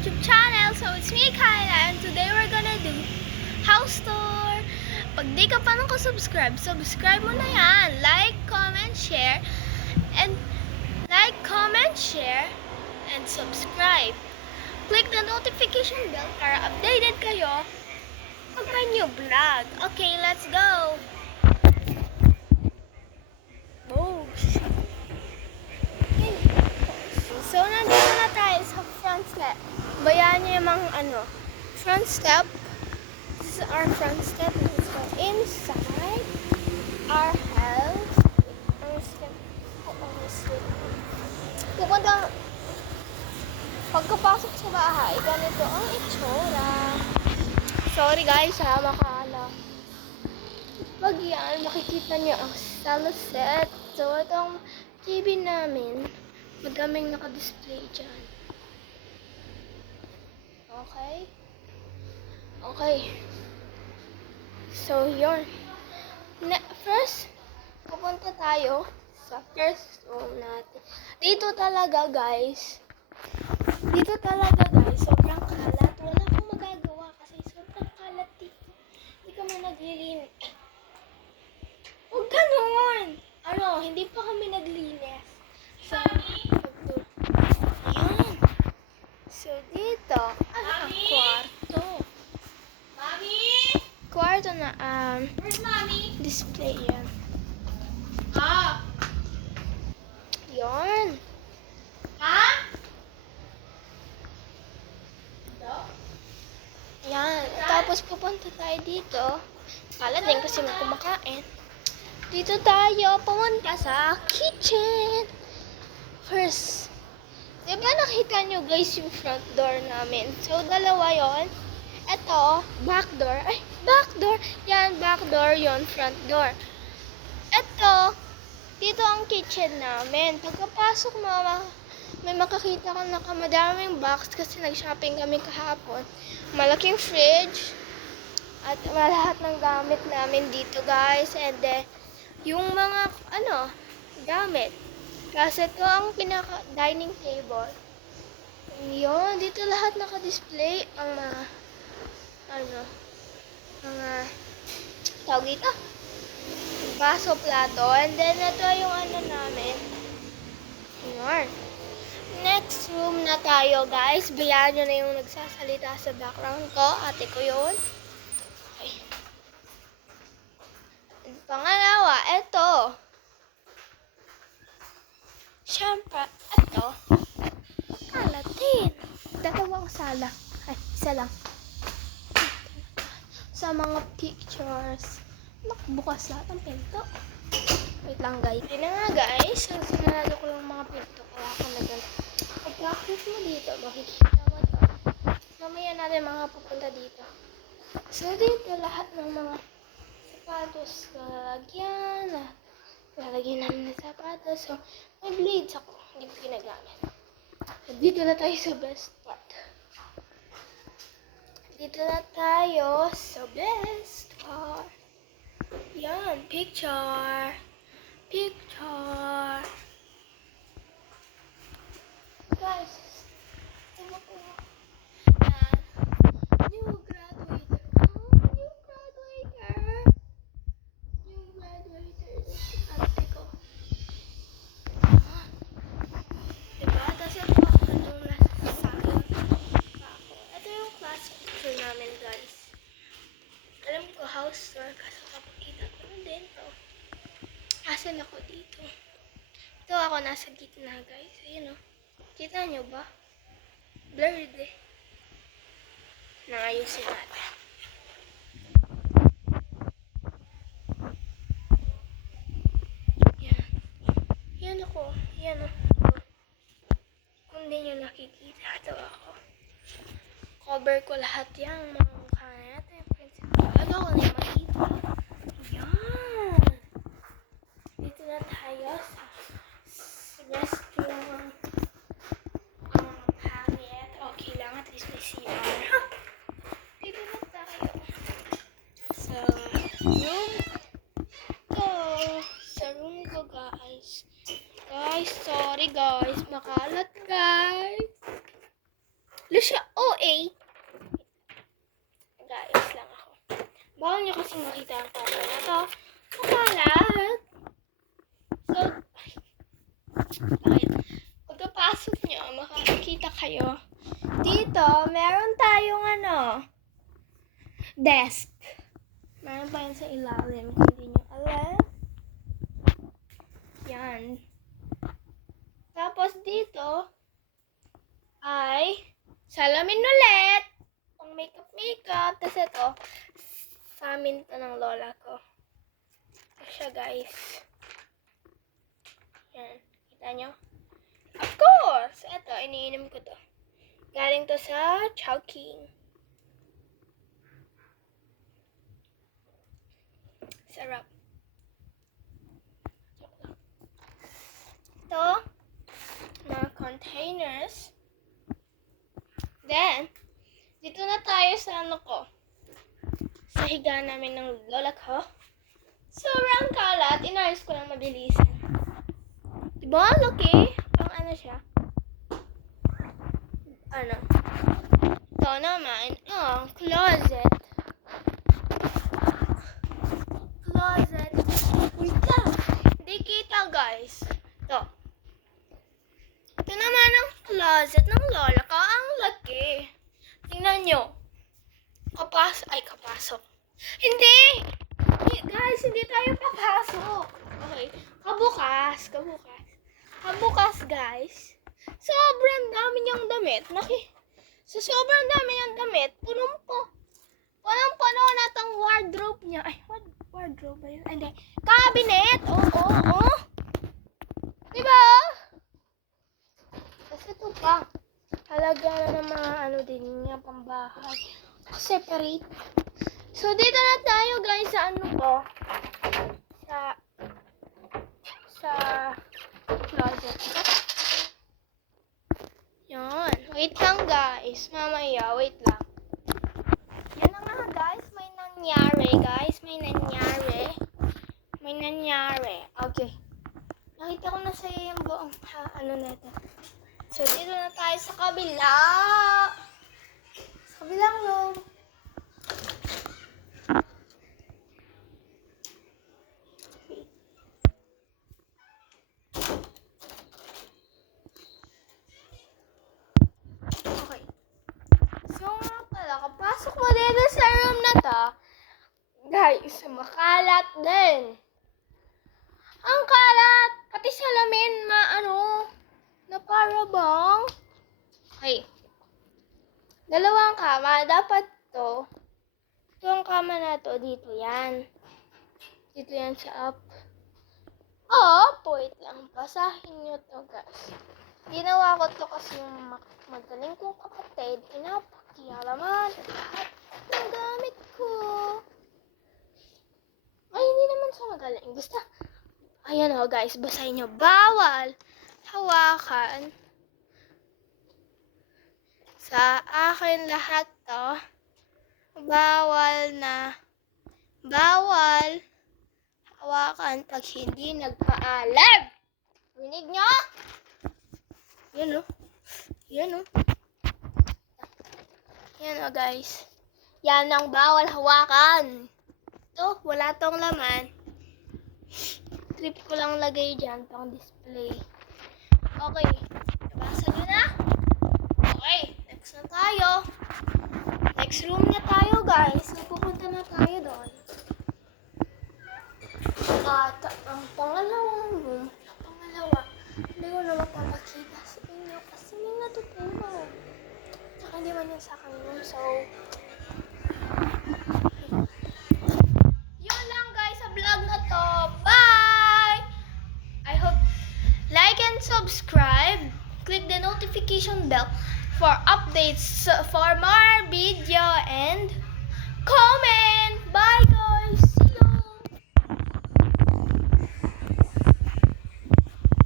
YouTube channel. So it's me, Kyla, and today we're gonna do house tour. Pag di ka pa subscribe mo na yan. Like, comment, share, and subscribe. Click the notification bell para updated kayo pag may new vlog. Okay, let's go! So, nandito na tayo sa front step. Bayaan niyo yung mga front step. This is our front step. Let's go inside our house. Pupunta, pagkapasok sa bahay, ganito ang itsura. Sorry guys, makala. Pag yan, makikita niyo ang sunset. So, itong TV namin, madaming naka-display dyan. Okay? Okay. So, yun. First, pupunta tayo sa first room natin. Dito talaga, guys. Sobrang kalat. Wala akong magagawa kasi sobrang kalat dito. Hindi kami naglilinis. Huwag ganun! Hindi pa kami naglinis. So, ayan. So, dito, ang kwarto. Mommy? Kwarto na, Where's Mommy? display yan. Ah! Yan. Ha? Yan. Tapos, pupunta tayo dito. Kala din kasi may kumakain. Dito tayo pumunta sa kitchen. First, diba nakita nyo guys yung front door namin? So, dalawa yon. Ito, back door. Ay, back door. Yan, back door yon, front door. Ito, dito ang kitchen namin. Pagkapasok mo, may makakita ka na madaming box kasi nag-shopping kami kahapon. Malaking fridge. At lahat ng gamit namin dito guys. And then, yung mga, gamit. Kasi ito ang pinaka-dining table. Yun, dito lahat naka-display ang tawag dito? Baso, plato. And then, ito yung namin. Yun. Next room na tayo, guys. Bayaan nyo na yung nagsasalita sa background ko. Ate ko yun. Okay. Pangalawa, ito. Siyempre, ito. Kalatin. Dalawang sala. Ay, isa lang. Sa mga pictures. Bukas lahat ang pinto. Wait lang, guys. Hindi na nga, guys. Sinarado ko lang mga pinto. Kaya ako nagano. Pag-practice mo dito, makikita mo ito. Mamaya natin mga pupunta dito. So, dito lahat ng mga sapatos lalagyan namin ng sapatos. So, may blades ako. Hindi ko ginagamit. So, dito na tayo sa best part. Dito na tayo sa best part. Yan, picture. Guys, tingnan po. New graduator. New graduator. Ate ko. Diba? Tapos ito ako nung nasa sa akin. Ito yung class picture namin, guys. Alam ko, house tour. Kasi kapakita ko na din to. Asan ako dito? Ito ako nasa gitna, guys. Ayun, oh. Kita nyo ba? Blurred eh. Nangayusin natin. Yan ako. Yan o. Kung di nyo nakikita, ito ako. Cover ko lahat yan. Mga mukha natin. Ano ako na yung makita. Yan. Dito na tayo sa restroom. Pangit. Okay lang. At least may CR. Dito na tayo. So, room ko guys. Guys, sorry guys. Makalat guys. Lucia, Guys lang ako. Bawal nyo kasi makita ang camera na to. Makalat. So, pagkapasok nyo, makakakita kayo. Dito, meron tayong desk. Meron pa yun sa ilalim, kung hindi nyo alam. Yan. Tapos dito, ay salamin ulit. Pang makeup. Tapos ito, sa amin to ng lola ko. Ito siya, guys. Yan. Kita nyo? Of course! Ito, iniinom ko to. Galing to sa Chowking. Sarap. Ito, mga containers. Then, dito na tayo sa sa higa namin ng lola ko. Sobrang kalat. Inayos ko lang mabilisan. Diba? Laki? Pang siya? Ito naman. Closet. Wait lang. Hindi kita, guys. Ito. Ito naman ang closet ng lola ko. Ang laki. Tingnan nyo. Kapasok. Hindi! Guys, hindi tayo papasok. Okay. Kabukas, guys. Sobrang dami niyang damit. So, sobrang dami niyang damit. Punong-puno na tong wardrobe niya. Ay, wardrobe ba yun? Ay, hindi. Cabinet! Oo. Diba? Kasi ito pa. Halaga na ng mga din niya, pambahay. Separate. So, dito na tayo, guys, sa closet. Yan. Wait lang, guys. Mamaya, wait lang. Yan na nga, guys. May nangyari, guys. May nangyari. Okay. Nakita ko na sa'yo yung buong, na ito. So, dito na tayo sa kabila. Sa kabilang room. Okay. So, nga pala, kapasok mo dito sa room na to, guys, makalat din. Ang kalat! Pati salamin, na para bang? Okay. Dalawang kama. Dapat to. Ito ang kama na to. Dito yan. Dito yan sa up. Wait lang. Basahin nyo to, guys. Ginawa ko to kasi yung magaling kong kapatid. Inapakialaman at lahat ng gamit ko. Ay, hindi naman siya magaling. Basta, ayan guys. Basahin nyo. Bawal hawakan. Sa akin lahat to. Bawal hawakan pag hindi nagpaalam. Rinig nyo? Yan guys. Yan ang bawal hawakan. Ito, wala tong laman. Trip ko lang lagay dyan pang display. Okay. Nabasa nyo na? Okay. Next na tayo. Next room na tayo, guys. Pupunta na tayo doon. At ang pangalawang room, hindi ko na mapapakita sa inyo kasi may natutunaw. Tsaka hindi man yan sa akin room, so yun lang, guys, sa vlog na to. Bye! I hope like and subscribe. Click the notification bell for updates for more video and comment. Bye, guys!